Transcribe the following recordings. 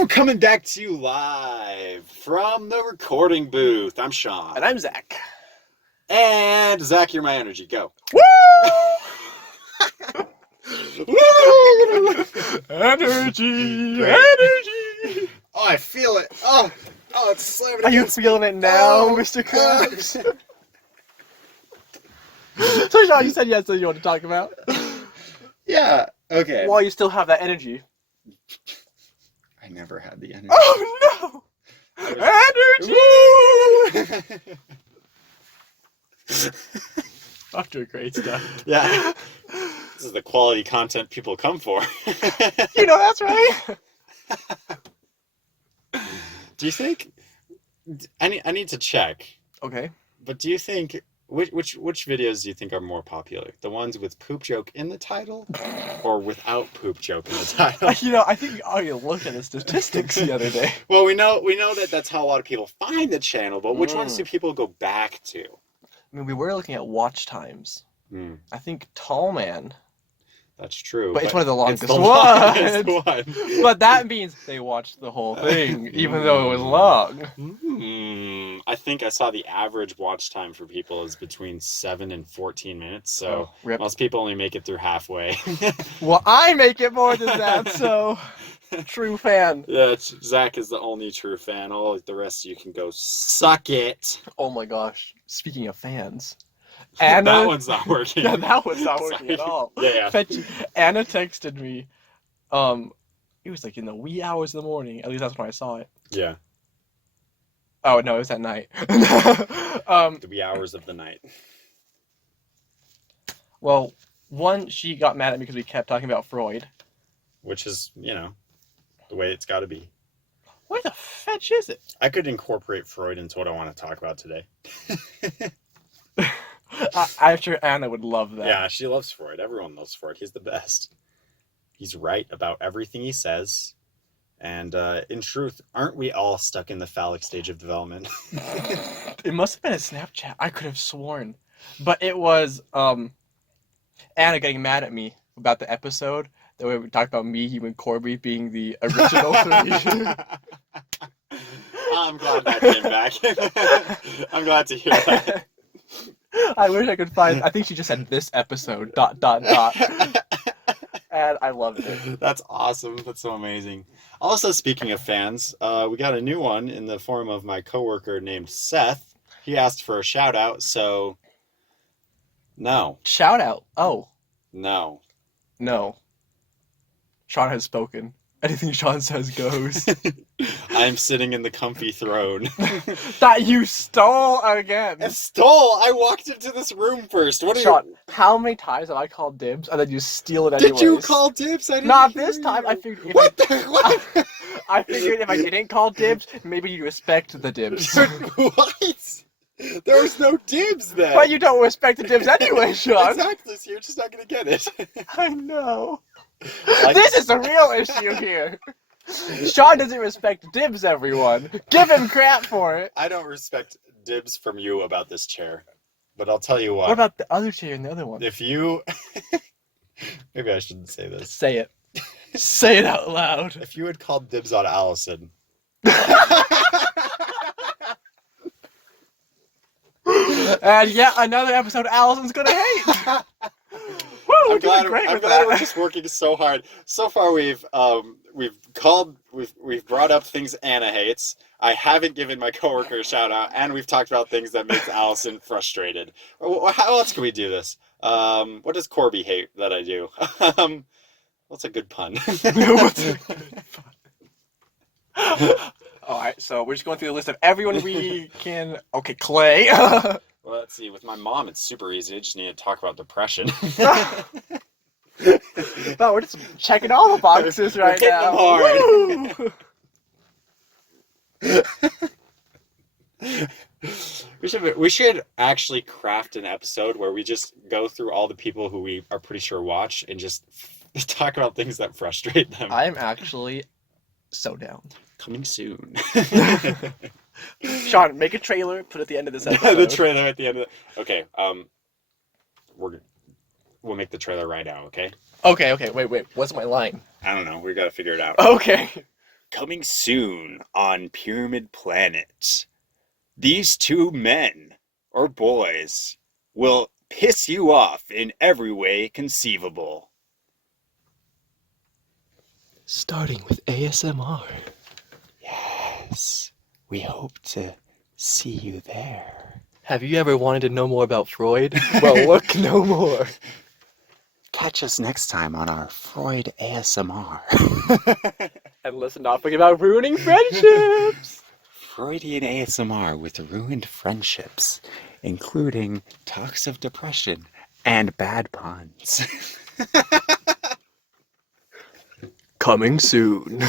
we're coming back to you live from the recording booth. I'm Sean. And I'm Zach. And Zach, you're my energy. Go. Woo! Energy! Great. Energy! Oh, I feel it. Oh, it's slamming. Are you feeling it now, Mr. Krabs? So, Sean, you said you had something you want to talk about. Yeah. Okay. While you still have that energy. I never had the energy. Oh, no! Energy! Off to a great start. Yeah. This is the quality content people come for. You know that's right. Do you think... I need to check. Okay. But do you think... Which videos do you think are more popular? The ones with poop joke in the title, or without poop joke in the title? You know, I think I looked at the statistics the other day. Well, we know that that's how a lot of people find the channel, but which ones do people go back to? I mean, we were looking at watch times. I think Tall Man. That's true. But it's one of the longest longest ones. one. But that means they watched the whole thing, even though it was long. I think I saw the average watch time for people is between 7 and 14 minutes, so most people only make it through halfway. Well, I make it more than that, so true fan. Yeah, Zach is the only true fan. All the rest of you can go suck it. Oh my gosh, speaking of fans. Anna, that one's not working. Yeah, that one's not working at all. Yeah. Anna texted me. It was like in the wee hours of the morning. At least that's when I saw it. Yeah. Oh no, it was at night. The wee hours of the night. Well, one, she got mad at me because we kept talking about Freud. Which is, the way it's got to be. Where the fetch is it? I could incorporate Freud into what I want to talk about today. I'm sure Anna would love that. Yeah, she loves Freud. Everyone loves Freud. He's the best. He's right about everything he says. And in truth, aren't we all stuck in the phallic stage of development? It must have been a Snapchat. I could have sworn. But it was Anna getting mad at me about the episode that we talked about me, you, and Corby being the original three. I'm glad that came back. I'm glad to hear that. I wish I could find... I think she just said this episode, ... And I loved it. That's awesome. That's so amazing. Also, speaking of fans, we got a new one in the form of my coworker named Seth. He asked for a shout out, so no. Shout out? Oh. No. No. Sean has spoken. Anything Sean says goes. I'm sitting in the comfy throne. That you stole again. I stole? I walked into this room first. What are Sean, you... how many times have I called dibs and then you steal it anyways? Did you call dibs? I didn't Not hear this time. you. I figured. What? I figured if I didn't call dibs, maybe you respect the dibs. What? There was no dibs then. But you don't respect the dibs anyway, Sean. Exactly. So you're just not gonna get it. I know. This is the real issue here. Sean doesn't respect dibs, everyone. Give him crap for it. I don't respect dibs from you about this chair. But I'll tell you what. What about the other chair and the other one? If you... Maybe I shouldn't say this. Say it. Say it out loud. If you had called dibs on Allison... And yet another episode Allison's gonna hate. Woo, I'm glad we're just working so hard. So far we've brought up things Anna hates. I haven't given my coworker a shout out, and we've talked about things that makes Allison frustrated. How else can we do this? What does Corby hate that I do? What's a good pun? Alright, so we're just going through the list of everyone we can... Okay, Clay. Well, let's see. With my mom, it's super easy. I just need to talk about depression. No, we're just checking all the boxes right now. Hard. We should actually craft an episode where we just go through all the people who we are pretty sure watch and just talk about things that frustrate them. I'm actually so down. Coming soon. Sean, make a trailer, put it at the end of this episode. The trailer at the end of the... Okay, we'll make the trailer right now, okay? Okay, wait. What's my line? I don't know. We gotta figure it out. Okay. Coming soon on Pyramid Planet. These two men, or boys, will piss you off in every way conceivable. Starting with ASMR. Yes, we hope to see you there. Have you ever wanted to know more about Freud? Well, look no more. Catch us next time on our Freud ASMR. And let's not forget about ruining friendships. Freudian ASMR with ruined friendships, including talks of depression and bad puns. Coming soon.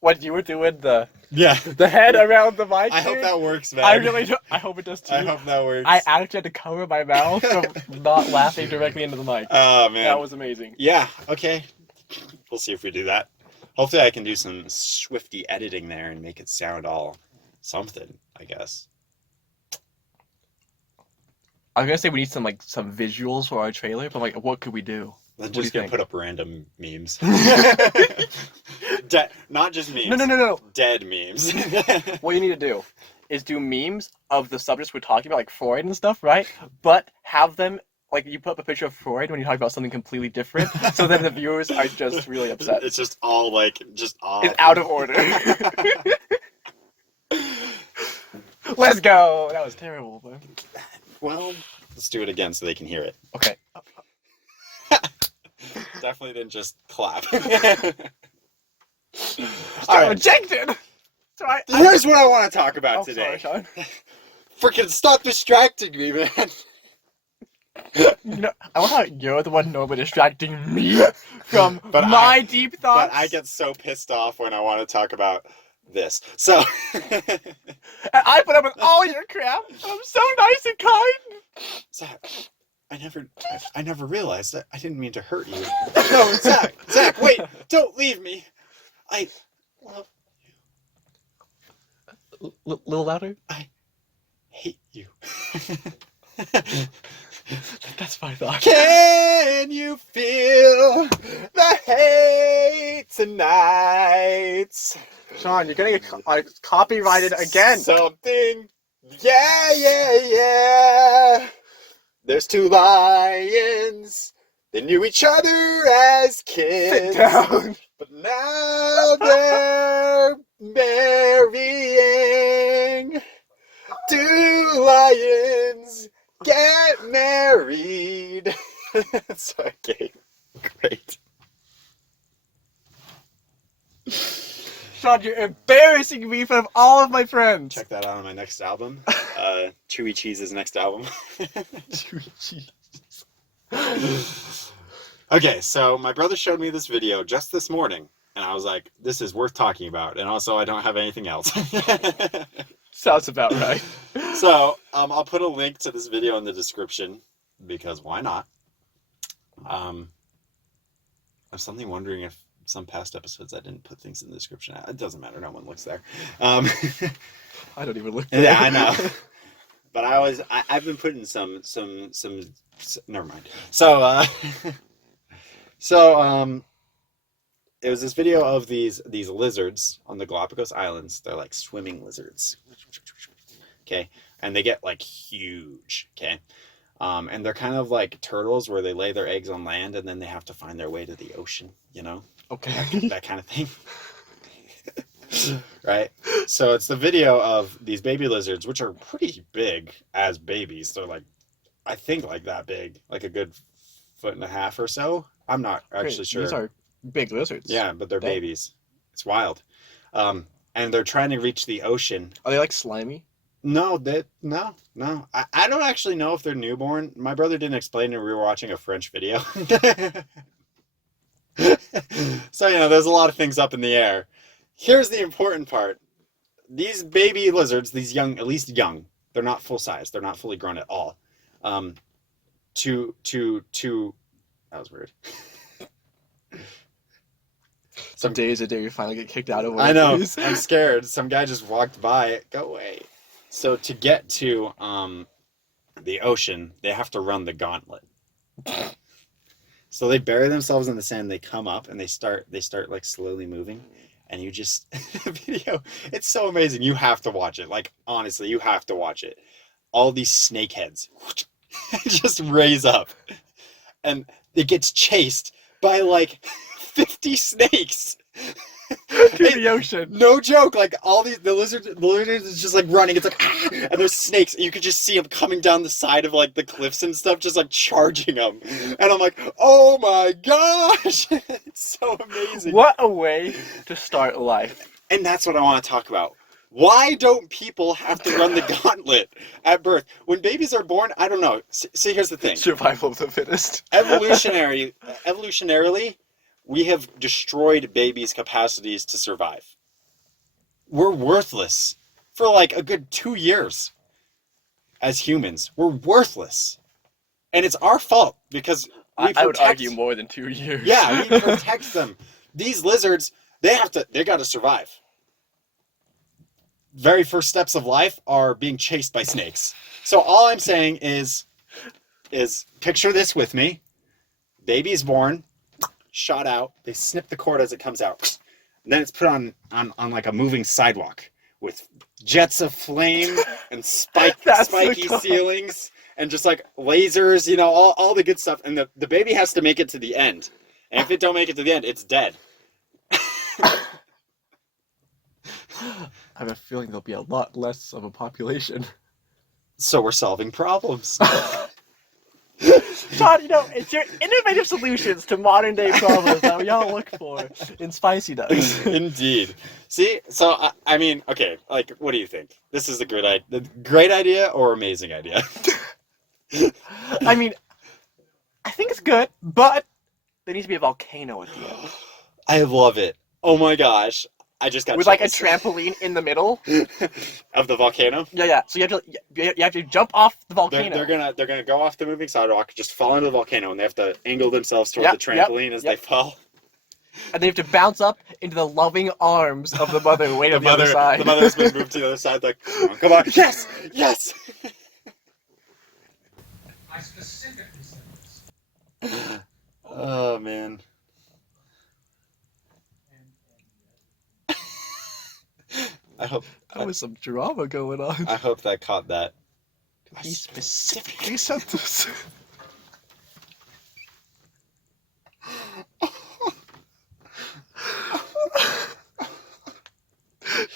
What you were doing, the head around the mic. I hope that works, man. I really do. I hope it does too. I hope that works. I actually had to cover my mouth from not laughing directly into the mic. Oh man, that was amazing. Yeah. Okay. We'll see if we do that. Hopefully, I can do some swifty editing there and make it sound all something. I guess. I was gonna say we need some visuals for our trailer, but what could we do? I'm just gonna put up random memes. Not just memes. No. Dead memes. What you need to do is do memes of the subjects we're talking about, like Freud and stuff, right? But have them, you put up a picture of Freud when you talk about something completely different, so then the viewers are just really upset. It's just all It's out of order. Let's go! That was terrible, but... Well, let's do it again so they can hear it. Okay. Definitely didn't just clap. All right. Rejected! Sorry. Here's what I want to talk about today. Sorry, Sean. Freaking stop distracting me, man. I want how you're the one normally distracting me from my deep thoughts. But I get so pissed off when I want to talk about this. So... And I put up with all your crap. I'm so nice and kind. Zach, I never realized that I didn't mean to hurt you. No, Zach, wait, don't leave me. I love you. Little louder? I hate you. That's my thought. Can you feel the hate tonight? Sean, you're gonna get copyrighted again. Something, yeah. There's two lions. They knew each other as kids. Sit down. But now they're marrying. Two lions get married. It's okay. Great. Sean, you're embarrassing me in front of all of my friends. Check that out on my next album. Chewy Cheese's next album. Chewy Cheese. Okay, so my brother showed me this video just this morning, and I was like, this is worth talking about, and also I don't have anything else. Sounds about right. So, I'll put a link to this video in the description, because why not? I'm suddenly wondering if some past episodes I didn't put things in the description. It doesn't matter, no one looks there. I don't even look there. Yeah, I know. But I've been putting some never mind. So, it was this video of these lizards on the Galapagos Islands. They're like swimming lizards. Okay. And they get huge. Okay. And they're kind of like turtles where they lay their eggs on land and then they have to find their way to the ocean, Okay. That kind of thing. Right? So it's the video of these baby lizards, which are pretty big as babies. They're I think that big, a good 1.5 feet or so. I'm not actually sure. These are big lizards. Yeah, but they're babies. It's wild. And they're trying to reach the ocean. Are they slimy? No. I don't actually know if they're newborn. My brother didn't explain it. We were watching a French video. So, there's a lot of things up in the air. Here's the important part. These baby lizards, these young, at least young, they're not full size. They're not fully grown at all. That was weird. Some days a day you finally get kicked out of one. I know. Of these. I'm scared. Some guy just walked by. Go away. So to get to the ocean, they have to run the gauntlet. So they bury themselves in the sand. They come up and they start like slowly moving, and you just the video. It's so amazing. You have to watch it. Like honestly, you have to watch it. All these snake heads just raise up, and it gets chased by like 50 snakes. To the ocean. No joke. Like all these, the lizard is just like running. It's like, ah! And there's snakes. You could just see them coming down the side of like the cliffs and stuff, just like charging them. And I'm like, oh my gosh, it's so amazing. What a way to start life. And that's what I want to talk about. Why don't people have to run the gauntlet at birth? When babies are born, I don't know. See, here's the thing. Survival of the fittest. Evolutionarily, we have destroyed babies' capacities to survive. We're worthless for like a good 2 years as humans. We're worthless. And it's our fault because I would argue more than 2 years. Yeah, we protect them. These lizards, they got to survive. Very first steps of life are being chased by snakes. So all I'm saying is picture this with me. Baby's born, shot out. They snip the cord as it comes out. And then it's put on like a moving sidewalk with jets of flame and spiky ceilings and just like lasers, you know, all the good stuff. And the baby has to make it to the end. And if it don't make it to the end, it's dead. I have a feeling there'll be a lot less of a population. So we're solving problems. Sean, you know, it's your innovative solutions to modern day problems that we all look for in Spicy Nuggs. Indeed. See, so I mean, okay, like, what do you think? This is a great idea or amazing idea? I mean, I think it's good, but there needs to be a volcano at the end. I love it. Oh my gosh. I just got with like a trampoline in the middle of the volcano. Yeah. So you have to jump off the volcano. They're gonna go off the moving sidewalk, just fall into the volcano, and they have to angle themselves toward the trampoline as they fall. And they have to bounce up into the loving arms of the mother waiting on the other side. The mother's been moved to the other side, like, come on. Yes! Yes! I specifically said this. Oh, man. I hope there was some drama going on. I hope that caught that. He specifically said this.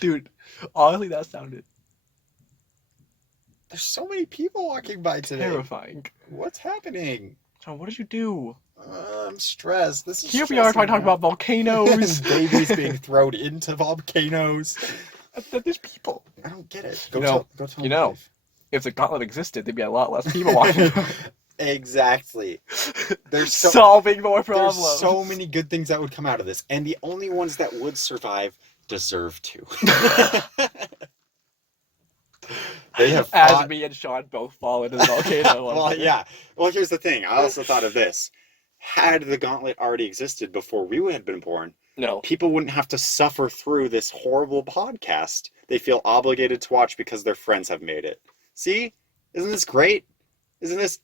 Dude, honestly, that sounded There's so many people walking by today. terrifying. What's happening? John, what did you do? I'm stressed. This is Here we are talking about volcanoes. Babies being thrown into volcanoes. There's people. I don't get it. Go tell you know, if the gauntlet existed, there'd be a lot less people walking. Exactly. There's solving more problems. There's so many good things that would come out of this, and the only ones that would survive deserve to. They have fought... As me and Sean both fall into the volcano. Well, yeah. Well, here's the thing. I also thought of this. Had the gauntlet already existed before we had been born, no, people wouldn't have to suffer through this horrible podcast they feel obligated to watch because their friends have made it. See? Isn't this great? Isn't this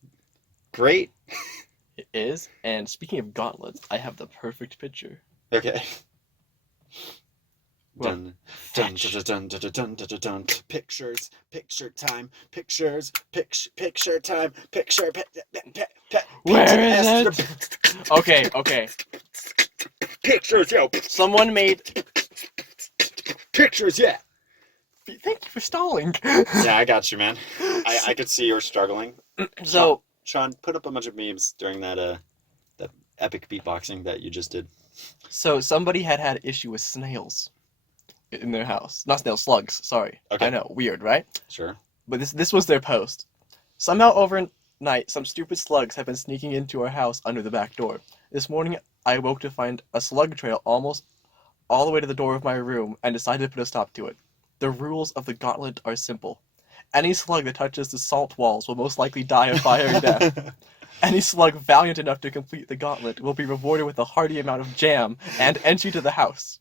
great? It is. And speaking of gauntlets, I have the perfect picture. Okay. Well, dun, dun, dun, dun, dun, dun, dun, dun, dun. Pictures, picture time, picture time, Where is it? Okay. Pictures, yo. Someone made pictures, yeah. Thank you for stalling. Yeah, I got you, man. I could see you were struggling. So, Sean, put up a bunch of memes during that epic beatboxing that you just did. So somebody had issue with snails in their house. Not snails, slugs. Sorry. Okay. I know, weird, right? Sure. But this was their post. Somehow overnight, some stupid slugs have been sneaking into our house under the back door. This morning, I woke to find a slug trail almost all the way to the door of my room and decided to put a stop to it. The rules of the gauntlet are simple. Any slug that touches the salt walls will most likely die a fiery death. Any slug valiant enough to complete the gauntlet will be rewarded with a hearty amount of jam and entry to the house.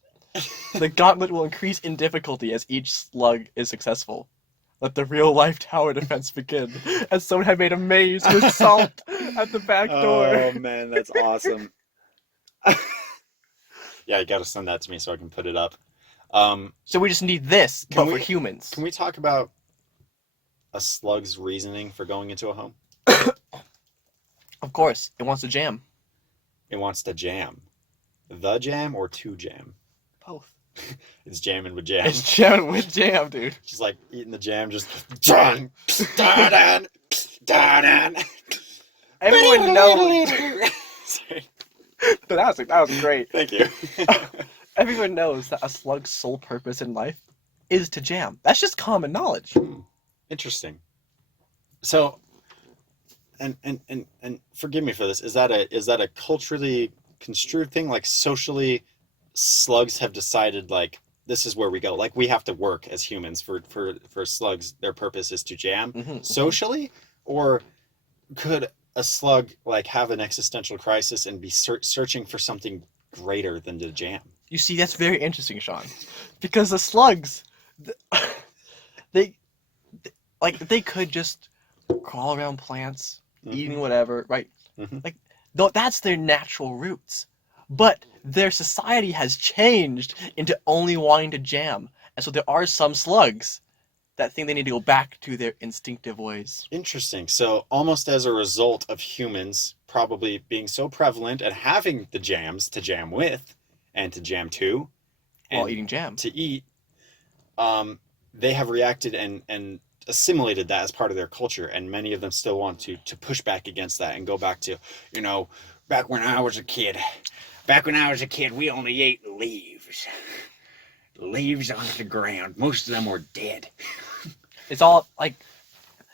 The gauntlet will increase in difficulty as each slug is successful. let the real life tower defense begin. And someone had made a maze with salt at the back door. Oh man, that's awesome. Yeah, you gotta send that to me so I can put it up. So we just need this, Can but we- for humans. Can we talk about a slug's reasoning for going into a home? Of course, it wants to jam. It wants to jam. The jam or to jam? Both. It's jamming with jam. It's jamming with jam, dude. Just like eating the jam, just dun, dun, dun. Everyone knows. Sorry. that was great. Thank you. Everyone knows that a slug's sole purpose in life is to jam. That's just common knowledge. Interesting. So, and forgive me for this. Is that a culturally construed thing? Like socially, slugs have decided like this is where we go. Like we have to work as humans for slugs. Their purpose is to jam socially, or could a slug like have an existential crisis and be searching for something greater than to jam? You see, that's very interesting, Sean, because the slugs, they could just crawl around plants, eating whatever, right? Like, though that's their natural roots, but their society has changed into only wanting to jam, and so there are some slugs that think they need to go back to their instinctive ways. Interesting. So almost as a result of humans probably being so prevalent and having the jams to jam with and to jam to While and eating jam. to eat, they have reacted and assimilated that as part of their culture, and many of them still want to push back against that and go back to, back when I was a kid, we only ate leaves on the ground. Most of them were dead. It's all like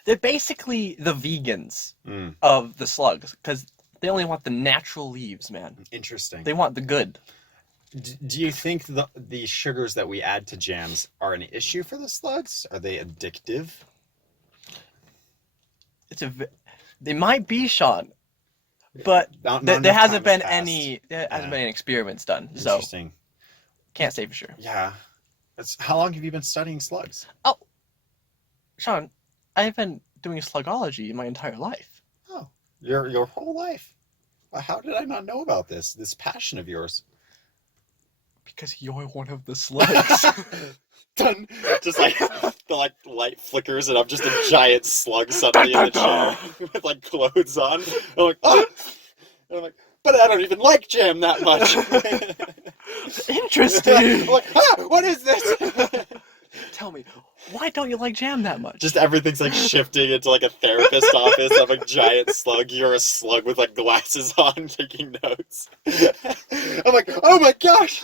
they're basically the vegans of the slugs because they only want the natural leaves, man. Interesting. They want the good. Do you think the sugars that we add to jams are an issue for the slugs? Are they addictive? They might be, Sean, but there hasn't been any experiments done, so Interesting. can't say for sure. Yeah. How long have you been studying slugs? Oh, Sean, I've been doing slugology my entire life. Oh, your whole life. Well, how did I not know about this passion of yours? Because you're one of the slugs. Done. Just like the light flickers and I'm just a giant slug suddenly in the chair with like clothes on. I'm like, oh! And I'm like, but I don't even like jam that much. Interesting. I'm like, what is this? Tell me, why don't you like jam that much? Just everything's like shifting into like a therapist office. I'm a giant slug. You're a slug with like glasses on taking notes. I'm like, oh my gosh!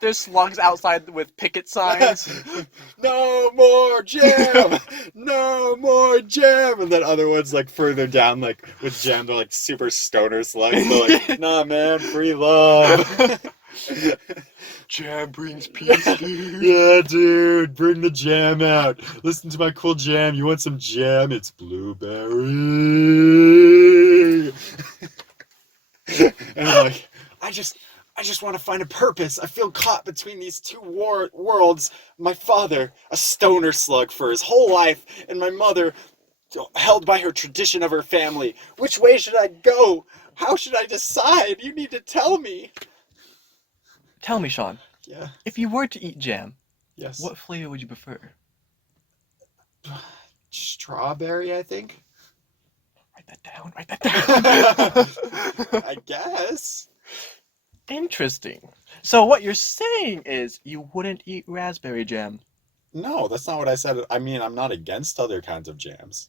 There's slugs outside with picket signs. No more jam! No more jam! And then other ones like further down, like with jam, they're like super stoner slugs. They're like, nah man, free love. Jam brings peace, dude. Yeah, dude, bring the jam out. Listen to my cool jam. You want some jam? It's blueberry. And I'm like, I just want to find a purpose. I feel caught between these two worlds. My father, a stoner slug for his whole life, and my mother, held by her tradition of her family. Which way should I go? How should I decide? You need to tell me. Tell me, Sean. Yeah. If you were to eat jam, Yes. what flavor would you prefer? Strawberry, I think. Write that down. Write that down. I guess. Interesting. So what you're saying is you wouldn't eat raspberry jam. No, that's not what I said. I mean, I'm not against other kinds of jams.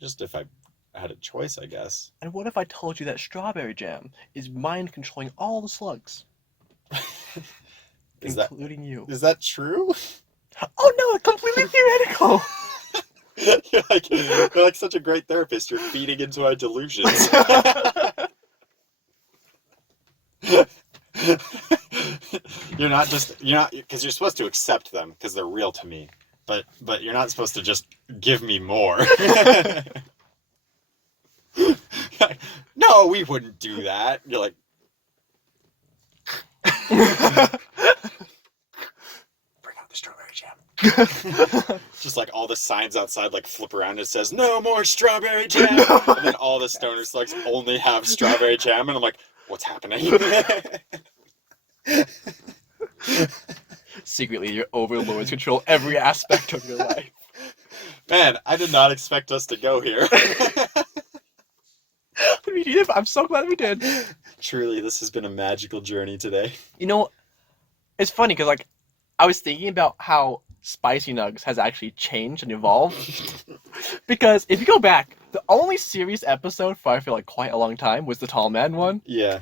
Just if I had a choice, I guess. And what if I told you that strawberry jam is mind controlling all the slugs? Including you. Is that true? Oh no, completely theoretical. You're like such a great therapist. You're feeding into our delusions. You're not because you're supposed to accept them because they're real to me. But you're not supposed to just give me more. No, we wouldn't do that. You're like, bring out the strawberry jam. Just like all the signs outside like flip around and it says no more strawberry jam. No. And then all the stoner slugs only have strawberry jam and I'm like, what's happening? Secretly, your overlords control every aspect of your life. Man, I did not expect us to go here. We did, but I'm so glad we did. Truly, this has been a magical journey today. You know, it's funny because like I was thinking about how Spicy Nuggs has actually changed and evolved. Because if you go back, the only serious episode for I feel like quite a long time was the Tall Man one. Yeah.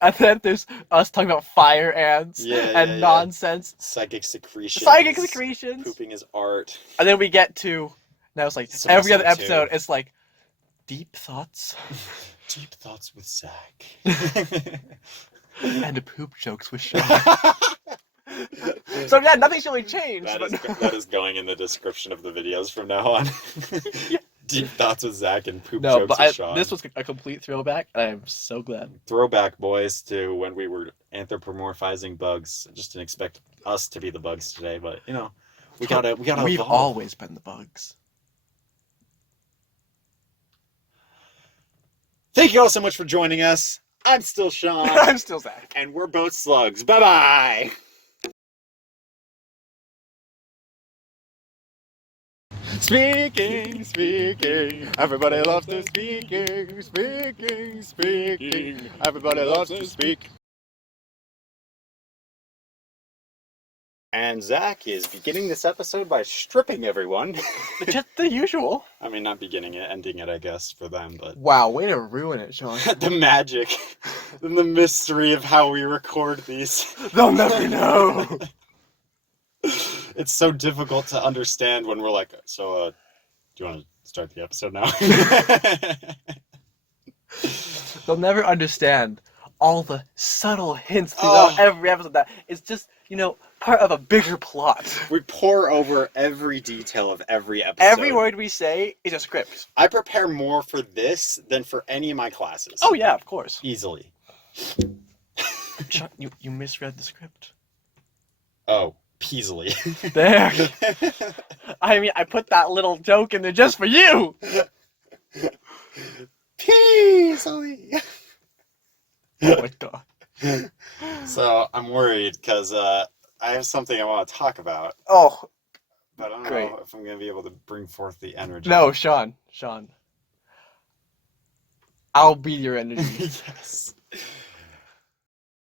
And then there's us talking about fire ants and nonsense. Psychic secretions. Psychic secretions. Pooping is art. And then we get to, now it's like Some every other episode episode, two. it's like deep thoughts Deep thoughts with Zach. and poop jokes with Sean. So yeah, nothing's really changed. That is going in the description of the videos from now on. Yeah. Deep thoughts with Zach and poop No, jokes but with Sean. this was a complete throwback, and I'm so glad. Throwback, boys, to when we were anthropomorphizing bugs. I just didn't expect us to be the bugs today, but we gotta We've evolve. always been the bugs. Thank you all so much for joining us. I'm still Sean. I'm still Zach. And we're both slugs. Bye-bye. Speaking, everybody loves to speaking. Everybody loves to speak. And Zach is beginning this episode by stripping everyone. Just the usual. I mean, not beginning it, ending it, I guess, for them, but Wow, way to ruin it, Sean. the magic and the mystery of how we record these. They'll never know. It's so difficult to understand when we're like, so, do you want to start the episode now? They'll never understand all the subtle hints throughout Oh. every episode that it's just, part of a bigger plot. We pour over every detail of every episode. Every word we say is a script. I prepare more for this than for any of my classes. Oh yeah, of course. Easily. Sean, you misread the script. Oh, Peasily. There. I mean, I put that little joke in there just for you. Peasily. Oh my god. So I'm worried because I have something I want to talk about, Oh, but I don't Great. know if I'm going to be able to bring forth the energy. no, Sean. I'll be your energy. Yes.